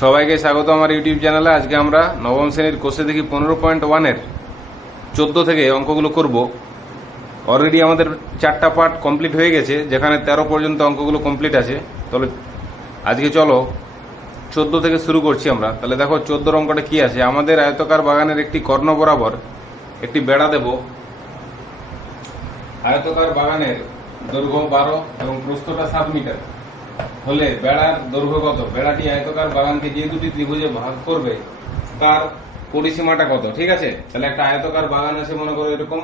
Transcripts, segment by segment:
সবাইকে স্বাগত আমার ইউটিউব চ্যানেলে। আজকে আমরা নবম শ্রেণীর কোষে দেখি 15.1-এর 14 থেকে অঙ্কগুলো করব। অলরেডি আমাদের 4টা পার্ট কমপ্লিট হয়ে গেছে, যেখানে 13 পর্যন্ত অঙ্কগুলো কমপ্লিট আছে। তাহলে আজকে চলো 14 থেকে শুরু করছি আমরা। তাহলে দেখো 14 অঙ্কটা কি আছে। আমাদের আয়তকার বাগানের একটি কর্ণ বরাবর একটি বেড়া দেব। আয়তকার বাগানের দৈর্ঘ্য 12 এবং প্রস্থটা 7 মিটার হলে বেড়ার দৈর্ঘ্য কত? বেড়াটি আয়তকার বাগানকে যে দুটি ত্রিভুজে ভাগ করবে তার পরিসীমাটা কত? ঠিক আছে, তাহলে একটা আয়তকার বাগান আছে, মনে করো এরকম।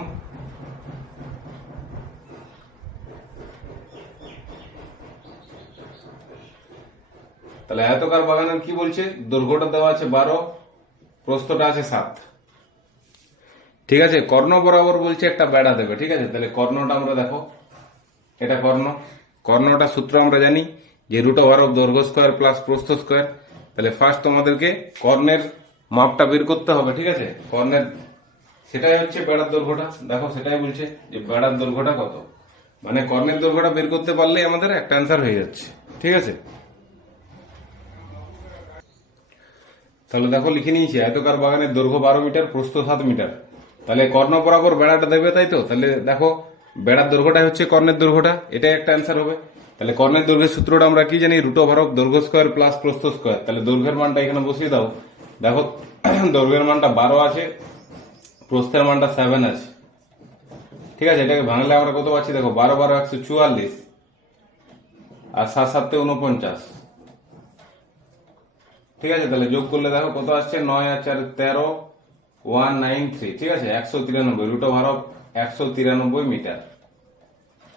তাহলে আয়তকার বাগানের কি বলছে? দৈর্ঘ্যটা দেওয়া আছে 12, প্রস্থটা আছে 7। ঠিক আছে, কর্ণ বরাবর বলছে একটা বেড়া দেবে। ঠিক আছে, তাহলে কর্ণটা আমরা দেখো, এটা কর্ণটা সূত্র আমরা জানি যে √অফ দৈর্ঘ্য স্কয়ার প্লাস প্রস্থ স্কয়ার। তাহলে ফার্স্ট তোমাদেরকে কর্ণের মাপটা বের করতে হবে। ঠিক আছে, কর্ণের সেটাই হচ্ছে বেড়ার দৈর্ঘ্যটা। দেখো সেটাই বলছে যে বেড়ার দৈর্ঘ্যটা কত, মানে কর্ণের দৈর্ঘ্যটা বের করতে পারলেই আমাদের একটা অ্যান্সার হয়ে যাচ্ছে। ঠিক আছে, তাহলে দেখো লিখে নিয়েছি আয়তকার বাগানের দৈর্ঘ্য 12 মিটার, প্রস্থ 7 মিটার। তাহলে কর্ণ বরাবর বেড়াটা দেবে, তাই তো? তাহলে দেখো বেড়ার দৈর্ঘ্যটা হচ্ছে কর্ণের দৈর্ঘ্যটা, এটাই একটা অ্যান্সার হবে। তাহলে কর্ণের দৈর্ঘ্যের সূত্রটা আমরা কি জানি? √অফ দৈর্ঘ্য স্কয়ার প্লাস প্রস্থ স্কয়ার। তাহলে দৈর্ঘ্যের মানটা এখানে বসিয়ে দাও। দেখো দৈর্ঘ্যের মানটা 12 আছে, প্রস্থের মানটা 7 আছে। ঠিক আছে, এটাকে ভাঙলে আমরা কত পাচ্ছি? দেখো 12 12 144 আর 7 7 49। ঠিক আছে, তাহলে যোগ করলে দেখো কত আসছে? 9 আর 4 13, 193। ঠিক আছে, 193, √অফ 193 মিটার।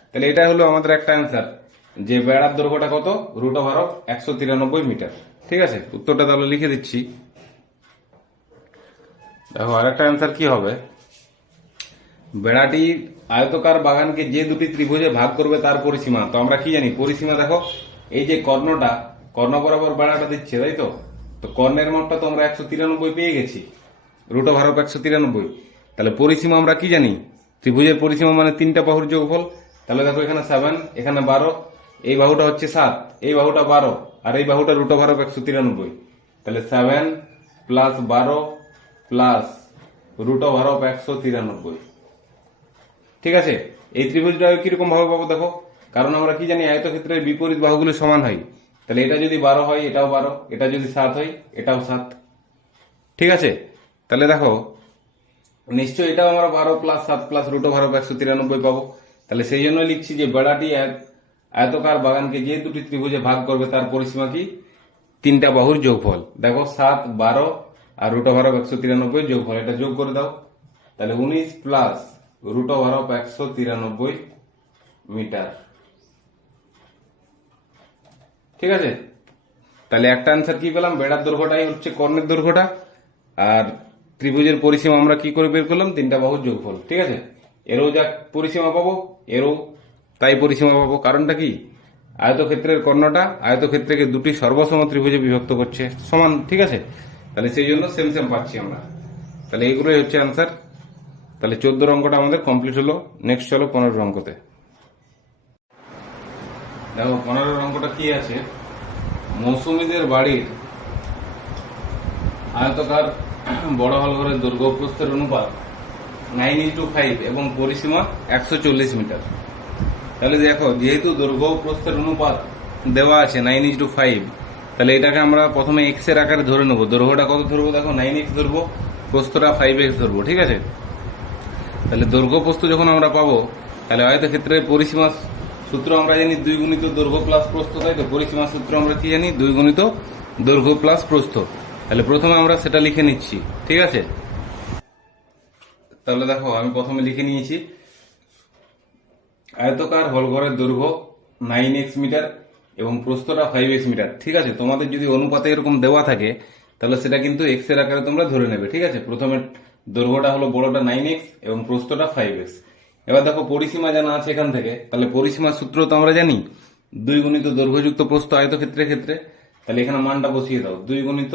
তাহলে এটা হলো আমাদের একটা অ্যান্সার যে বেড়ার দৈর্ঘ্যটা কত? √Of 193 metre. ঠিক আছে, উত্তরটা তাহলে লিখে দিচ্ছি। দেখো আরেকটা অ্যান্সার কি হবে? বেড়াটি আয়তকার বাগানকে যে দুটি ত্রিভুজে ভাগ করবে তার পরিসীমা। তো আমরা কি জানি পরিসীমা? দেখো এই যে কর্ণ বরাবর বেড়াটা দিচ্ছে, তাই তো? তো কর্ণের মাপটা তো আমরা 193 পেয়ে গেছি, √অফ 193। তাহলে পরিসীমা আমরা কি জানি? ত্রিভুজের পরিসীমা মানে 3টা বাহুর যোগফল। তাহলে দেখো এখানে 7, এখানে 12, এই বাহুটা হচ্ছে 7, এই বাহুটা 12, আর এই বাহুটা √অফ 193। তাহলে 7 প্লাস 12 প্লাস √অফ 193। ঠিক আছে, এই ত্রিভুজটা কিরকম ভাবে পাবো? দেখো, কারণ আমরা কি জানি আয়তক্ষেত্রের বিপরীত বাহুগুলো সমান হয়। তাহলে এটা যদি 12 হয় এটাও 12, এটা যদি 7 হয় এটাও 7। ঠিক আছে, তাহলে দেখো নিশ্চয়ই এটাও আমরা 12 প্লাস 7 প্লাস √অফ 193 পাবো। তাহলে সেই জন্য লিখছি যে বেড়াটি আয়তকার বাগানকে যে দুটি ত্রিভুজে ভাগ করবে তার পরিসীমা কি? 3টা বাহুর যোগফল। দেখো 7 12 আর √অফ 193 যোগফল, এটা যোগ করে দাও। তাহলে 19 প্লাস √অফ 193 মিটার। ঠিক আছে, তাহলে একটা অ্যান্সার কি পেলাম? বেড়ার দৈর্ঘ্যটাই হচ্ছে কর্ণের দৈর্ঘ্যটা, আর ত্রিভুজের পরিসীমা আমরা কি করে বের করলাম? 3টা বাহুর যোগফল। ঠিক আছে, এরও যা পরিসীমা পাবো, এরও তাই পরিসীমা পাবো। কারণটা কি? আয়তক্ষেত্রের কর্ণটা আয়তক্ষেত্রকে দুটি সর্বসম ত্রিভুজে বিভক্ত করছে সমান। ঠিক আছে, তাহলে সেই জন্য সেম সেম পাচ্ছি আমরা। তাহলে এগুলোই হচ্ছে অ্যান্সার। তাহলে 14 অঙ্কটা আমাদের কমপ্লিট হলো। নেক্সট চলো 15 অঙ্কতে। দেখো 15 অঙ্কটা কি আছে? মৌসুমীদের বাড়ির আয়তকার বড় হল ঘরের দৈর্ঘ্য প্রস্থের অনুপাত 9:5 এবং পরিসীমা 140 মিটার। তাহলে দেখো যেহেতু দৈর্ঘ্য প্রস্থের অনুপাত দেওয়া আছে 9:5, তাহলে এটাকে আমরা প্রথমে এক্স এর আকারে ধরে নেবো। দৈর্ঘ্যটা কত ধরবো? দেখো 9x ধরবো, প্রস্থটা 5x ধরবো। ঠিক আছে, তাহলে দৈর্ঘ্য প্রস্থ যখন আমরা পাবো, তাহলে আয়তক্ষেত্রের পরিসীমা সূত্র আমরা জানি 2 গুণিত দৈর্ঘ্য প্লাস প্রস্থ, তাই তো? পরিসীমা সূত্র আমরা কি জানি? 2 গুণিত দৈর্ঘ্য প্লাস প্রস্থ। তাহলে প্রথমে আমরা সেটা লিখে নিচ্ছি। ঠিক আছে, তাহলে দেখো আমি প্রথমে লিখে নিয়েছি আয়তকার হলঘরের দৈর্ঘ্য 9x মিটার এবং প্রস্থটা 5x মিটার। ঠিক আছে, তোমাদের যদি অনুপাতে এরকম দেওয়া থাকে তাহলে সেটা কিন্তু এক্স এর আকারে তোমরা ধরে নেবে। ঠিক আছে, প্রথমে দৈর্ঘ্যটা হলো বড়টা 9x এবং প্রস্থটা 5x। এবার দেখো পরিসীমা জানা আছে এখান থেকে, তাহলে পরিসীমার সূত্র তো আমরা জানি 2 গুণিত দৈর্ঘ্যযুক্ত প্রস্থ আয়তক্ষেত্রের ক্ষেত্রে। তাহলে এখানে মানটা বসিয়ে দাও, 2 গুণিত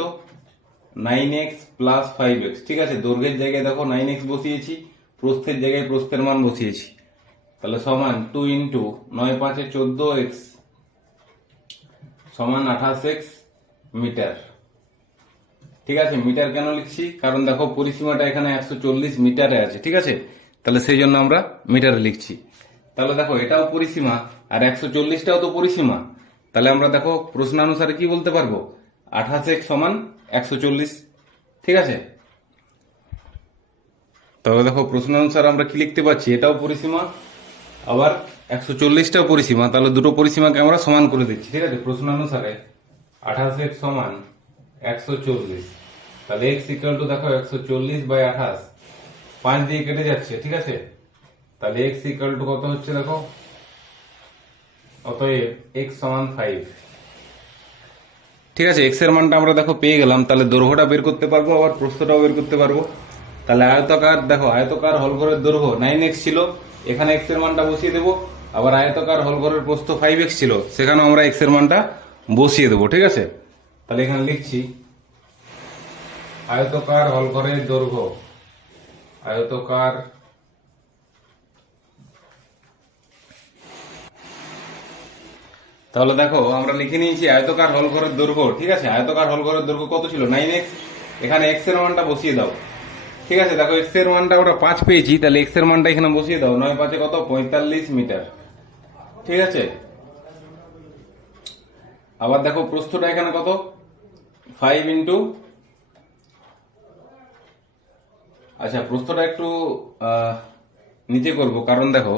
9x প্লাস 5x। ঠিক আছে, দৈর্ঘ্যের জায়গায় দেখো 9x বসিয়েছি, প্রস্থের জায়গায় প্রস্থের মান বসিয়েছি। তাহলে সমান 2 ইন্টু 9 5 14x সমান 28x মিটার। ঠিক আছে। মিটার কেন লিখছি, কারণ দেখো পরিসীমাটা এখানে 140 মিটারে আছে, ঠিক আছে, তাহলে সেই জন্য আমরা মিটারে লিখছি। তাহলে দেখো এটাও পরিসীমা আর 140টাও তো পরিসীমা, তাহলে আমরা দেখো প্রশ্নানুসারে কি বলতে পারবো, 28 সমান 140, ঠিক আছে। তাহলে দেখো প্রশ্নানুসারে আমরা কি লিখতে পাচ্ছি, এটাও পরিসীমা আবার 140টাও পরিসীমা, তাহলে দুটো পরিসীমাকে আমরা সমান করে দিচ্ছি, ঠিক আছে। প্রশ্নানুসারে 28 সমান 140, তাহলে x ইকুয়াল টু দেখো 140/28, 5 দিয়ে কেটে যাচ্ছে, ঠিক আছে। তাহলে x ইকুয়াল টু কত হচ্ছে দেখো, অতএব x সমান 5, ঠিক আছে। x এর মানটা আমরা দেখো পেয়ে গেলাম, তাহলে দৈর্ঘ্যটা বের করতে পারবো, আবার প্রস্থটাও বের করতে পারবো। তাহলে আয়তাকার দেখো, আয়তাকার হলঘরের দৈর্ঘ্য 9x ছিল, এখানে x এর মানটা বসিয়ে দেবো। আবার আয়তাকার হলঘরের প্রস্থ 5x ছিল, সেখানেও আমরা x এর মানটা বসিয়ে দেবো, ঠিক আছে। তাহলে এখানে লিখছি আয়তাকার হলঘরের দৈর্ঘ্য, আয়তাকার তাহলে দেখো আমরা লিখে নিয়েছি আয়তাকার হলঘরের দৈর্ঘ্য, ঠিক আছে। আয়তাকার হলঘরের দৈর্ঘ্য কত ছিল, 9x, এখানে x এর মানটা বসিয়ে দাও, ঠিক আছে। দেখো x এর মানটা আমরা 5 পেয়েছি, তাহলে x এর মানটা এখানে বসিয়ে দাও, 9 5 কত, 45 মিটার, ঠিক আছে। আবার দেখো প্রস্থটা এখানে কত, 5 ইন্টু, আচ্ছা প্রস্থটা একটু নিচে করব, কারণ দেখো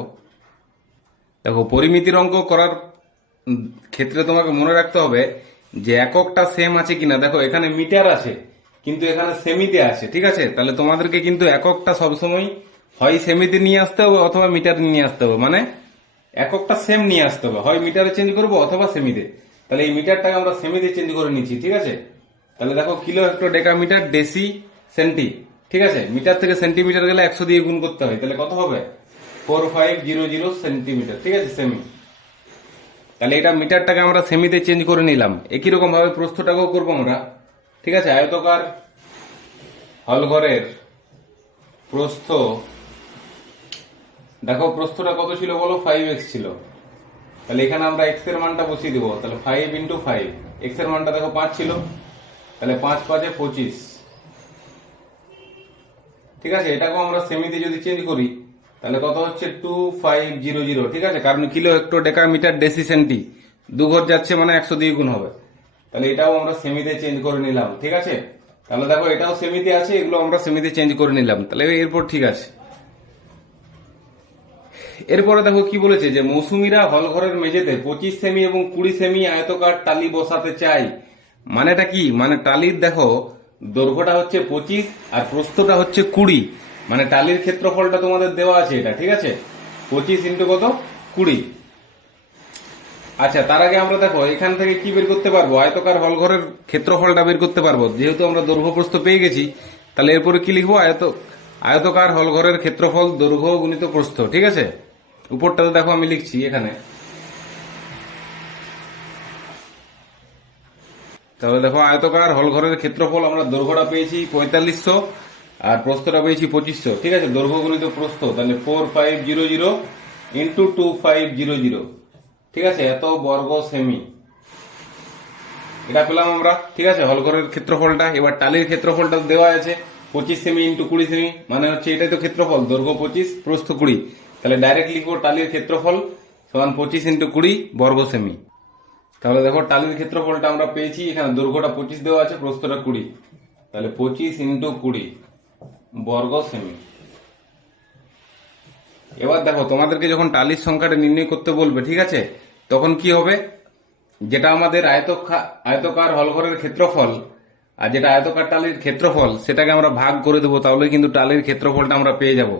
দেখো পরিমিতির অঙ্ক করার ক্ষেত্রে তোমাকে মনে রাখতে হবে যে এককটা সেম আছে কিনা। দেখো এখানে মিটার আছে কিন্তু এখানে সেমিতে আছে, ঠিক আছে। তাহলে তোমাদেরকে কিন্তু এককটা সবসময় হয় সেমিতে নিয়ে আসতে হবে অথবা মিটারে নিয়ে আসতে হবে, মানে এককটা সেম নিয়ে আসতে হবে, হয় মিটারে চেঞ্জ করবো অথবা সেমিতে। তাহলে এই মিটারটাকে আমরা সেমিতে চেঞ্জ করে নিচ্ছি, ঠিক আছে। তাহলে দেখো kilo hectare decametre deci centi, ঠিক আছে। মিটার থেকে সেন্টিমিটার গেলে 100 দিয়ে গুণ করতে হয়, তাহলে কত হবে, 4500 সেন্টিমিটার, ঠিক আছে, সেমি। তাহলে এটা মিটারটাকে আমরা সেমিতে চেঞ্জ করে নিলাম। একই রকম ভাবে প্রস্থটাকেও করবো আমরা, ঠিক আছে। আয়তাকার হলঘরের প্রস্থ, দেখো প্রস্থটা কত ছিল বলো, 5x ছিল, তাহলে এখানে আমরা x এর মানটা বসিয়ে দিব, তাহলে 5 ইন্টু 5, x এর মানটা দেখো 5 ছিল, তাহলে 5 5 25, ঠিক আছে। এটাকেও আমরা সেমিতে যদি চেঞ্জ করি তাহলে কত হচ্ছে, 2500, ঠিক আছে। কারণ kilo hectare decametre deci centi, 2 ঘর যাচ্ছে মানে 100 দিয়ে গুণ হবে, তাহলে এটাও আমরা সেমিতে চেঞ্জ করে নিলাম, ঠিক আছে। তাহলে দেখো এটাও সেমিতে আছে, এগুলো আমরা সেমিতে চেঞ্জ করে নিলাম, তাহলে এরপর ঠিক আছে। এরপরে দেখো কি বলেছে, যে মৌসুমীরা হলঘরের মেঝেতে 25 সেমি এবং 20 সেমি আয়তাকার টালি বসাতে চাই। মানেটা কি, মানে টালির দেখো দৈর্ঘ্যটা হচ্ছে 25 আর প্রস্থটা হচ্ছে 20, মানে টালির ক্ষেত্রফলটা তোমাদের দেওয়া আছে এটা, ঠিক আছে, 25 ইন্টু কত, 20। আচ্ছা তার আগে আমরা দেখো এখান থেকে কি বের করতে পারবো, আয়তাকার হলঘরের ক্ষেত্রফলটা বের করতে পারবো, যেহেতু আমরা দৈর্ঘ্য প্রস্থ পেয়ে গেছি। তাহলে এরপরে কি লিখবো, আয়তাকার হলঘরের ক্ষেত্রফল দৈর্ঘ্য গুণিত প্রস্থ, ঠিক আছে। উপরটাতে দেখো আমি লিখছি এখানে, তাহলে দেখো আয়তাকার হলঘরের ক্ষেত্রফল আমরা দৈর্ঘ্যটা পেয়েছি 4500 আর প্রস্থটা পেয়েছি 2500, ঠিক আছে। দৈর্ঘ্য গুণিত প্রস্থ, তাহলে 4500 ইন্টু 2500, ঠিক আছে, এত বর্গ সেমি, এটা পেলাম আমরা, ঠিক আছে, হলঘরের ক্ষেত্রফলটা। এবার টালির ক্ষেত্রফলটা দেওয়া আছে 25 সেমি ইন্টু 20 সেমি, মানে হচ্ছে এটাই তো ক্ষেত্রফল, দৈর্ঘ্য 25 প্রস্থ 20, তাহলে ডাইরেক্ট লিখবো টালির ক্ষেত্রফল সমান 25 ইন্টু 20 বর্গ সেমি। তাহলে দেখো টালির ক্ষেত্রফলটা আমরা পেয়েছি, এখানে দৈর্ঘ্যটা 25 দেওয়া আছে, প্রস্থটা 20, তাহলে 25 ইন্টু 20 বর্গ সেমি। এবার দেখো তোমাদেরকে যখন টালির সংখ্যাটা নির্ণয় করতে বলবে, ঠিক আছে, তখন কি হবে, যেটা আমাদের আয়তকার হলঘরের ক্ষেত্রফল আর যেটা আয়তকার টালির ক্ষেত্রফল, সেটাকে আমরা ভাগ করে দেবো, তাহলে কিন্তু টালির ক্ষেত্রফলটা আমরা পেয়ে যাব,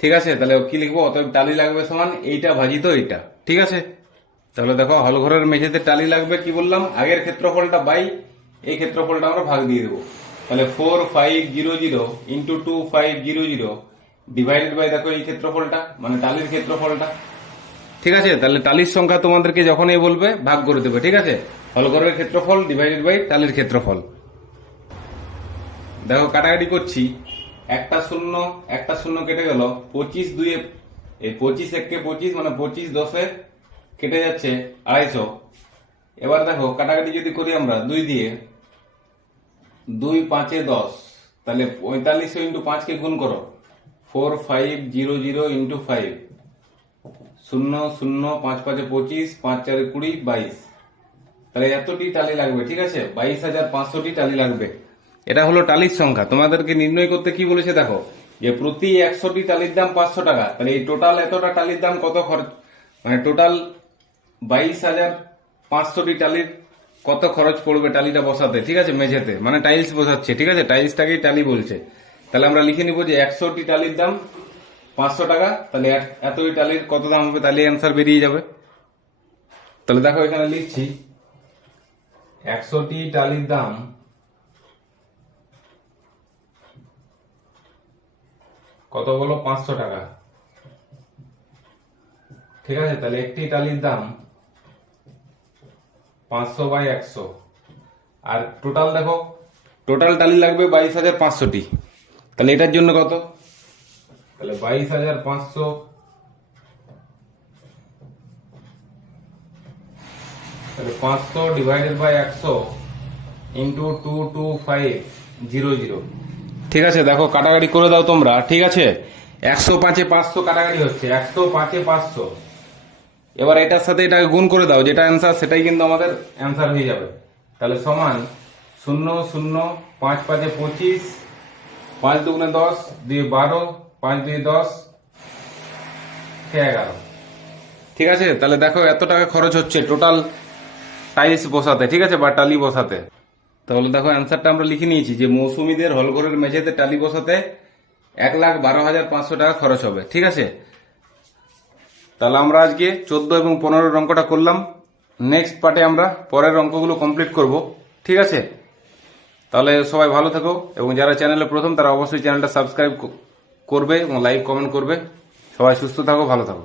ঠিক আছে। তাহলে কি লিখবো, অতএব টালি লাগবে সমান এইটা ভাজিত এইটা, ঠিক আছে। তাহলে দেখো হলঘরের মেঝেতে টালি লাগবে, কি বললাম, আগের ক্ষেত্রফলটা বাই এই ক্ষেত্রফলটা আমরা ভাগ দিয়ে দেবো, তাহলে 4500 ইন্টু 2500 ডিভাইডেড বাই দেখো এই ক্ষেত্রফলটা, মানে টালির ক্ষেত্রফলটা, ঠিক আছে। তাহলে টালির সংখ্যা তোমাদেরকে যখনই বলবে ভাগ করে দেবে, ঠিক আছে, হলঘরের ক্ষেত্রফল ডিভাইডেড বাই টালির ক্ষেত্রফল। দেখো কাটাকাটি করছি, একটা শূন্য কেটে গেল, 25 2 এই 25 1 25, মানে 25 10 কেটে যাচ্ছে 250। এবার দেখো কাটাকাটি যদি করি আমরা 2 দিয়ে, 2 5 10, তাহলে 4500 ইন্টু 5 কে গুণ করো, 4500 ইন্টু 5, 0 0 5 5 25, 5 4 20, 22। তাহলে এতটি টালি লাগবে, ঠিক আছে, 22,500টি টালি লাগবে। এটা হলো টালির সংখ্যা। তোমাদেরকে নির্ণয় করতে কি বলেছে দেখো, যে প্রতি 100টি টালির দাম 500 টাকা, তাহলে এই টোটাল এতটা টালির দাম কত খরচ, মানে টোটাল 22,500টি টালির কত খরচ পড়বে টালিটা বসাতে, ঠিক আছে, মেঝেতে, মানে টাইলস বসাচ্ছে, ঠিক আছে, টাইলসটাকেই টালি বলছে। তাহলে আমরা লিখে নিব যে 100টি টালির দাম 500 টাকা, তাহলে এতই টালির কত দাম হবে, তাহলে অ্যান্সার বেরিয়ে যাবে। তাহলে দেখো এখানে লিখছি 100টি টালির দাম কত বলো, 500 টাকা, ঠিক আছে। তাহলে একটি টালির দাম 500/100, আর টোটাল দেখো, টোটাল টালি লাগবে 22,500টি। তাহলে এটার জন্য কত, তাহলে 22,500 তাহলে 500 ডিভাইডেড বাই 100 ইন্টু 22500। ঠিক আছে, দেখো কাটাকাটি করে দাও তোমরা, ঠিক আছে। 105-এ 500 কাটাকাটি হচ্ছে, 105-এ 500। এবার এটার সাথে এটাকে গুণ করে দাও, যেটা অ্যান্সার সেটাই কিন্তু আমাদের অ্যান্সার হয়ে যাবে। তাহলে সমান 0 0 5 5 25, 5 2 10, 2 12, 5 2 10, 11। ঠিক আছে, তাহলে দেখো এত টাকা খরচ হচ্ছে টোটাল টাইলস বসাতে, ঠিক আছে, বা টালি বসাতে। তাহলে দেখো অ্যান্সারটা আমরা লিখে নিয়েছি যে মৌসুমীদের হলঘরের মেঝেতে টালি বসাতে 1,12,500 টাকা খরচ হবে, ঠিক আছে। তাহলে আমরা আজকে 14 এবং 15 অঙ্কটা করলাম। নেক্সট পার্টে আমরা পরের অঙ্কগুলো কমপ্লিট করব, ঠিক আছে। তাহলে সবাই ভালো থাকো, এবং যারা চ্যানেলে প্রথম তারা অবশ্যই চ্যানেলটা সাবস্ক্রাইব করবে এবং লাইক কমেন্ট করবে। সবাই সুস্থ থাকো, ভালো থাকো।